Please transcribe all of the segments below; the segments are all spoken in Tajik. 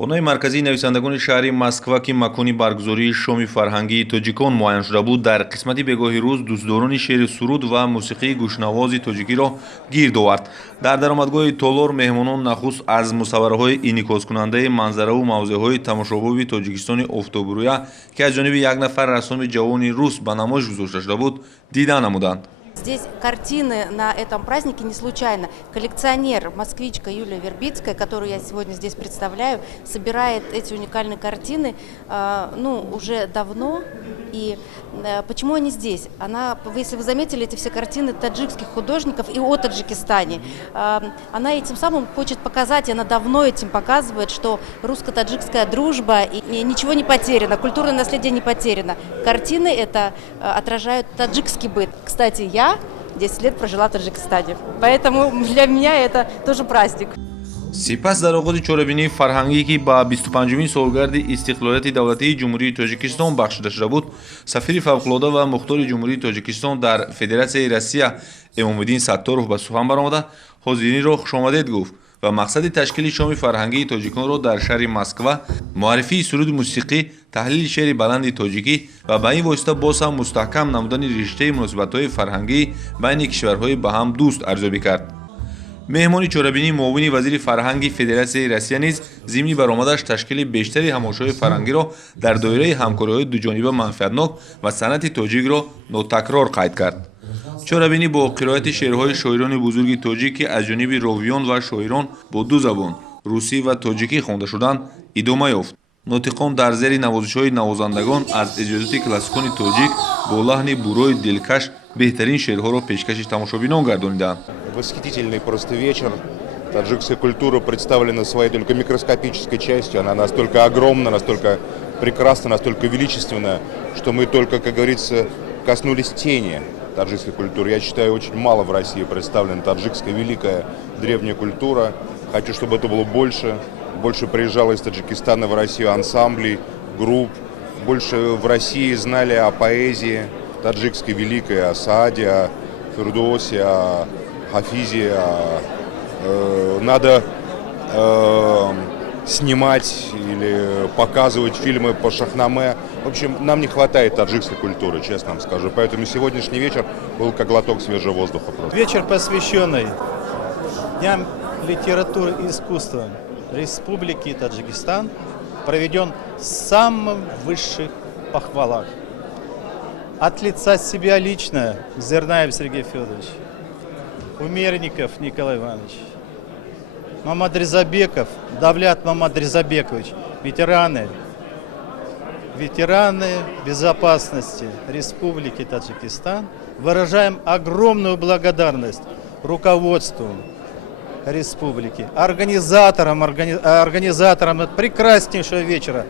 хонаи марказии нависандагони шаҳри Москва ки макони баргузории шоми фарҳангии тоҷикон муайян шуда буд, дар қисмати бегоҳи рӯз дӯстдорони шеъру суруд ва мусиқии гӯшнавози тоҷикиро гирд овард. Дар даромадгоҳи Толор меҳмонон нахуст аз мусаввираҳои инъикоскунандаи манзараву мавзеъҳои тамошобоби Тоҷикистони офтобрӯя, ки аз ҷониби як нафар рассоми ҷавони рус ба намоиш гузошта шуда буд, дидан намуданд. Здесь картины на этом празднике не случайно. Коллекционер, москвичка Юлия Вербицкая, которую я сегодня здесь представляю, собирает эти уникальные картины уже давно. И почему они здесь? Если вы заметили, эти все картины таджикских художников и о Таджикистане. Она этим самым хочет показать, и она давно этим показывает, что русско-таджикская дружба, и ничего не потеряно, культурное наследие не потеряно. Картины это отражают таджикский быт. Кстати, я 10 лет прожила в Таджикистане, поэтому для меня это тоже праздник. сипас дар оғози чорабинии фарҳангӣ ки ба 25-умин солгарди истиқлолияти давлатии ҷумҳурии Тоҷикистон бахшида шуда буд, сафири фавқулода ва мухтори ҷумҳурии Тоҷикистон дар Федератсияи Россия Эмомиддин Сатторов ба сухан баромада ҳозиринро хушомадед гуфт ва мақсади ташкили шоми фарҳангии тоҷиконро дар шаҳри Москва муаррифии суруди мусиқӣ, таҳлили шеъри баланди тоҷикӣ ва ба ин восита боз ҳам мустаҳкам намудани риштаи муносибатҳои фарҳангӣ байни кишварҳои ба ҳам дӯст арзёбӣ кард. меҳмони чорабинии муовини вазири фарҳанги Федератсияи Россия низ зимни баромадаш ташкили бештари ҳамошоҳои фарҳангиро дар доираи ҳамкориҳои дуҷониба манфиатнок ва санъати тоҷикро нотакрор қайд кард. чорабинӣ бо қироати шеърҳои шоирони бузурги тоҷик ки аз ҷониби ровиён ва шоирон бо ду забон русӣ ва тоҷикӣ хонда шуданд идома ёфт. нотиқон дар зери навозишҳои навозандагон аз иҷодиёти классикони тоҷик бо лаҳни бурои дилкаш беҳтарин шеърҳоро пешкаши тамошобинон гардониданд. Восхитительный просто вечер. Таджикская культура представлена своей только микроскопической частью. Она настолько огромна, настолько прекрасна, настолько величественна, что мы только, как говорится, коснулись тени таджикской культуры. Я считаю, очень мало в России представлена таджикская великая древняя культура. Хочу, чтобы это было больше. Больше приезжало из Таджикистана в Россию ансамблей, групп. Больше в России знали о поэзии таджикской великой, о Сааде, о Фердоусе, о Хафизе. Надо снимать или показывать фильмы по Шахнаме. В общем, нам не хватает таджикской культуры, честно вам скажу. Поэтому сегодняшний вечер был как глоток свежего воздуха. Просто. Вечер, посвященный Дням литературы и искусства Республики Таджикистан, проведен в самых высших похвалах. От лица себя лично Зернаев Сергей Федорович, Умерников Николай Иванович, Мамадризабеков Давлят Мамадризабекович, ветераны безопасности Республики Таджикистан, выражаем огромную благодарность руководству республики, организаторам прекраснейшего вечера.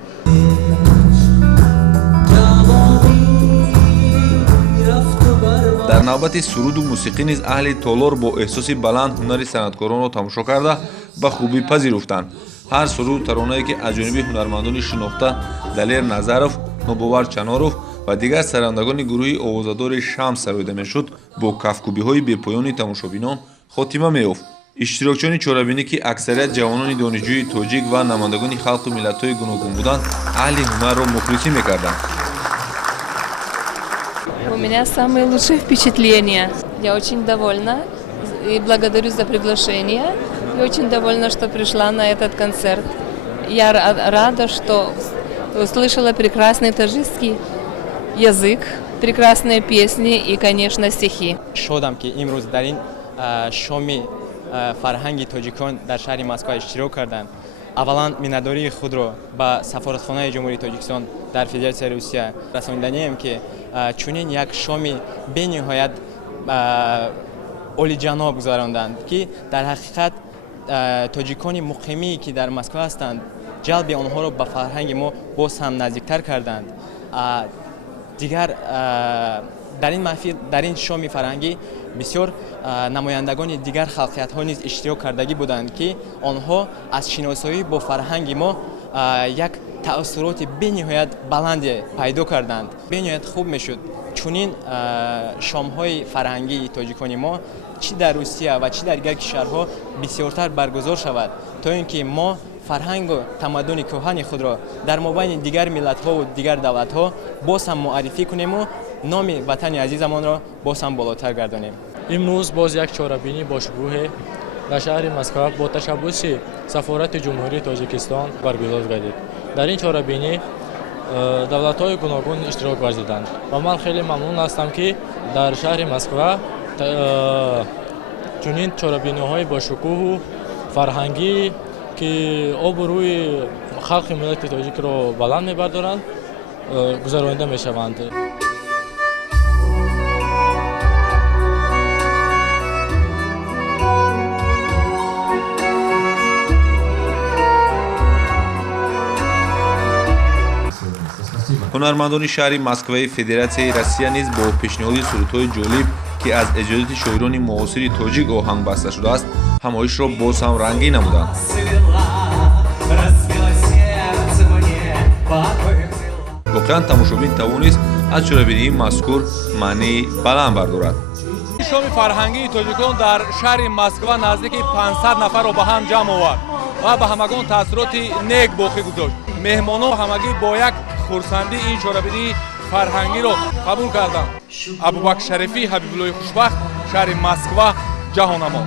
дар навбати суруду мусиқӣ низ аҳли Толор бо эҳсоси баланд ҳунари санъаткоронро тамошо карда ба хубӣ пазируфтанд. ҳар суруду таронае ки аз ҷониби ҳунармандони шинохта Далер Назаров, Нобовар Чаноров ва дигар сарандагони гурӯҳи овозадори Шамс сароида мешуд, бо кафкубиҳои бепоёни тамошобинон хотима меёфт. иштирокчиёни чорабинӣ ки аксарият ҷавонони донишҷӯи тоҷик ва намояндагони халқу миллатҳои гуногун буданд, аҳли ҳунарро мухлисӣ мекарданд. У меня самые лучшие впечатления. Я очень довольна и благодарю за приглашение. И очень довольна, что пришла на этот концерт. Я рада, что услышала прекрасный таджикский язык, прекрасные песни и, конечно, стихи. Шодам ки имрӯз дар ин шоми фарҳанги тоҷикон дар шаҳри Москва иштирок кардам. аввалан миннатдории худро ба сафоратхонаи ҷумҳурии Тоҷикистон дар Федератсияи Русия расонидаем ки чунин як шоми бениҳоят олиҷаноб гузаронданд ки дар ҳақиқат тоҷикони муқимие ки дар Москва ҳастанд ҷалби онҳоро ба фарҳанги мо боз ҳам наздиктар карданд. дигар дар ин маҳфил, дар ин шоми фарҳангӣ бисёр намояндагони дигар халқиятҳо низ иштирок кардагӣ буданд ки онҳо аз шиносоӣ бо фарҳанги мо як таассуроти бениҳоят баланде пайдо карданд. Бениҳоят хуб мешуд чунин шомҳои фарҳангии тоҷикони мо чӣ дар Русия ва чӣ дар дигар кишварҳо бисёртар баргузор шавад, то ин ки мо фарҳангу тамаддуни кӯҳани худро дар мобайни дигар миллатҳову дигар давлатҳо боз ҳам муаррифӣ кунему номи ватани азизамонро боз ҳам болотар гардонем. имрӯз боз як чорабинӣ бошукӯҳе дар шаҳри Москва бо ташаббуси Сафорати Ҷумҳурии Тоҷикистон баргузор гардид. Дар ин чорабинӣ давлатҳои гуногун иштирок варзиданд ва ман хеле мамнун ҳастам, ки дар шаҳри Москва чунин чорабиниҳои бошукӯҳу фарҳангӣ, ки обрӯи халқи миллати тоҷикро баланд мебардоранд, гузаронида мешаванд. ҳунармандони шаҳри Москваи Федератсияи Россия низ бо пешниҳоди сурудҳои ҷолиб, ки аз эҷодиёти шоирони муосири тоҷик оҳанг баста шудааст, ҳамоишро боз ҳам рангин намуданд. воқеан тамошобин тавонист аз чорабинии мазкур маънии баланд бардорад. шоми фарҳангии тоҷикон дар шаҳри Москва наздики 500 нафарро ба ҳам ҷамъ овард ва ба ҳамагон таъсироти нек боқӣ гузошт. меҳмонон ҳамагӣ бо як хурсандӣ ин чорабинии фарҳангиро қабул карданд. Абубакр Шарифӣ, Ҳабибуллои Хушбахт, шаҳри Москва, ҷаҳонамо.